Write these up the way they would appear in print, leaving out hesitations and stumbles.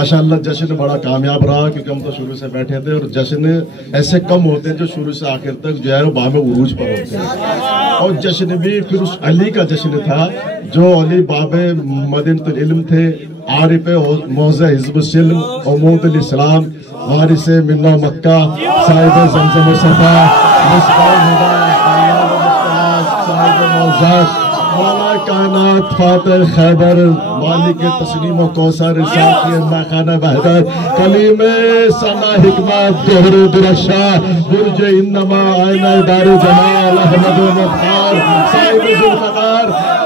माशाअल्लाह जश्न बड़ा कामयाब रहा क्योंकि हम तो शुरू से बैठे थे और जश्न ऐसे कम होते हैं जो शुरू से आखिर तक जो है वो बाब उरूज पर होते हैं। और जश्न भी फिर उस अली का जश्न था जो अली बाबे मदीनतुल इल्म थे, आरिफ मौज़ा हिज़्ब सिल्म उमूदुल इस्लाम, वारिस मिन्ना मक्का, साहिब ज़मज़म सफा, मुस्ताद हुदा, साहिब मौज़ात, मौला कायनात, फातिह खैबर, मालिक तस्नीम व कौसर, साक़ी माखाना बहदर, कलीमे सना हिकमत, दोहरे दुरशा, बुर्ज इन्नमा आईना दारे जमाल, अहमद मुख्तार, साहिब ज़ुल्फ़कार।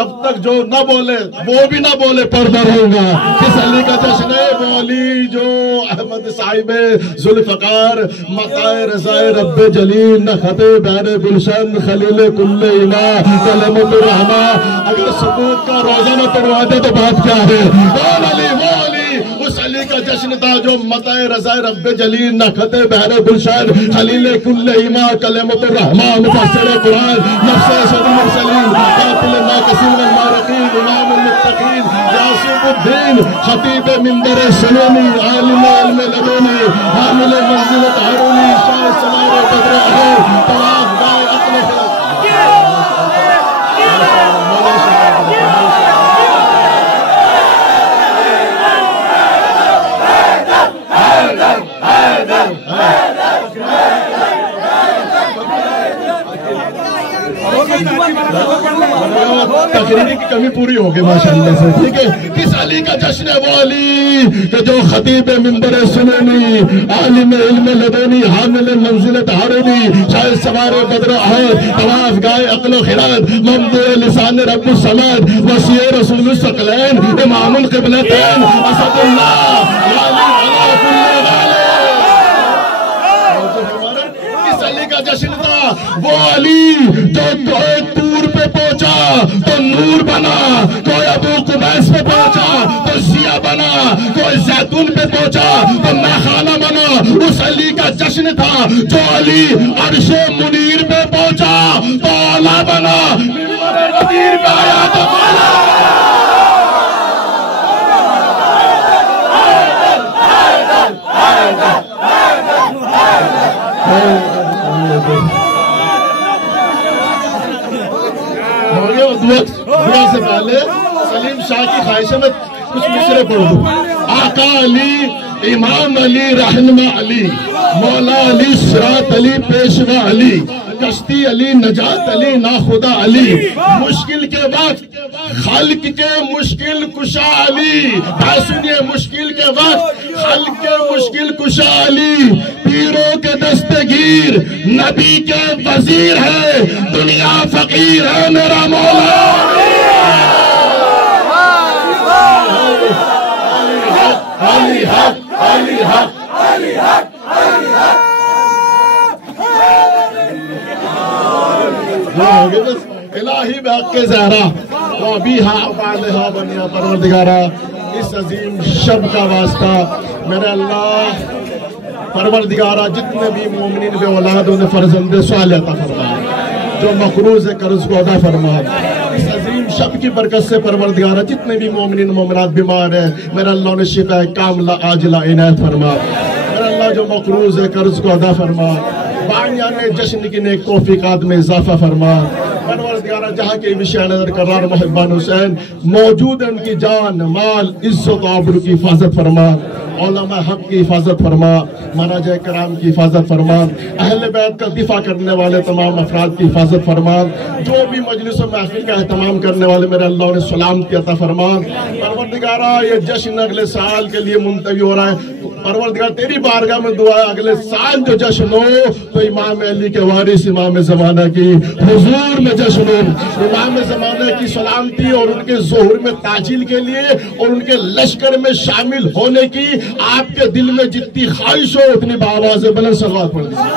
अब तक जो न बोले वो भी न बोले पर्दा रहूंगा। किस अली का जश्न है? वो अली जो अहमद साहिब ज़ुल्फ़कार, मताए रज़ाए रब्बे जलील, नखते बैरे गुलशन, खलील कुल्ले इमा, कलमतुर रहमा। अगर सबूत का रोजा न तोड़वा दे तो बात क्या है? वो अली उस अली का जश्न था जो मताए रज़ाए रब्बे जलील, नखते बैरे गुलशन, खलील कुल्ले इमा, कलमतुर रहमा, मुफस्सिर कुरान, नफ्स सदर मुरसलीन, कातिल नाक़िसीन वल मारक़ीन, इमामुल मुत्तक़ीन, यासूबुद्दीन, खतीब मिंबर सनूनी, आलिम इल्म लदूनी, हामिल मंज़िलत हारूनी, शाह समारे बद्र अहद, तवाफ़ गाए अक़ल तकरीर की कमी पूरी हो गई माशाअल्लाह से, ठीक है। किस अली का जश्न है? वो अली कि जो खतीब मिंबर सुनूनी, आलिम इल्म लदूनी, हामिल मंज़िलत हारूनी, शाह सवारे बद्र अहद, तवाफ़ गाए अक़ल खिरात, ममदू लिसान रब्बुस समद, वसी रसूलुस सकलैन, इमामुल क़िबलतैन, असदुल्लाह वाली अला कुल्ली वाले। किस अली का जश्न था? वो अली जो तूर पे पहुंचा तो नूर बना, कोई अबू कुबैस पे पहुंचा तो शिया बना, कोई जैतून पे पहुंचा तो मैखाना बना। उस अली का जश्न था जो अली अर्शे मुनीर पे पहुंचा तो आला बना, मिंबर गदीर पे आया तो माला। दुआ से पहले सलीम शाह की ख्वाहिश में कुछ मिसरे पढ़ दूं। आका अली, इमाम अली, रहनुमा अली, मौला अली, सिरात अली, पेशवा अली, कश्ती अली, नजात अली, नाखुदा अली, मुश्किल के वक्त खल्क के मुश्किल कुशा अली। सुनिए, मुश्किल के वक्त खल्क के मुश्किल कुशा अली, पीरों के दस्तगीर, नबी के वजीर है, दुनिया फकीर है मेरा मौला। अली हक, अली हक, अली हक, अली हक। इलाही बहक़ ज़हरा व अबीहा वालिहा बनिया परवरदिगारा, इस अजीम शब का वास्ता मेरे अल्लाह परवरदिगारा जितने भी मोमिनीन बे औलाद उन्हें फर्जंद सालिह अता फरमा, जो मक़रूज़ है कर्ज को अदा फरमा। इस अजीम शब की बरकत से परवरदिगारा जितने भी मोमिनीन मोमिनात बीमार है मेरे अल्लाह ने शिफ़ा कामिला आजिला इनायत फरमा। मेरे अल्लाह जो मक़रूज़ है कर्ज को अदा फरमा, बानियाने जश्न की नेक तौफ़ीक़ात में इजाफा फरमा। परवरदिगारा जहाँ के विषय नज़र करार मुहिब्बान हुसैन मौजूद है, उनकी जान माल इज्जत आबरू की हिफाजत फरमा, उलमा हक की हिफाजत फरमा, महाराजा कराम की हिफाजत फरमा, अहले बैत का दिफा करने वाले तमाम अफराद की हिफाजत फरमा, जो भी मजलिस महफिल का एहतमाम करने वाले मेरे अल्लाह ने सलामती अता फरमा। परवरदिगारा ये जश्न अगले साल के लिए मुंतवी हो रहा है। परवरदिगार तेरी बारगाह में दुआ है अगले साल जो जश्न हो तो इमाम अली के वारिस इमाम ज़माना की हुजूर में जश्न हो, इमाम ज़माना की सलामती और उनके ज़ोहर में ताजील के लिए और उनके लश्कर में शामिल होने की आपके दिल में जितनी ख्वाहिश हो उतनी बाआवाज़ बुलंद सलवात पढ़ दीजिए।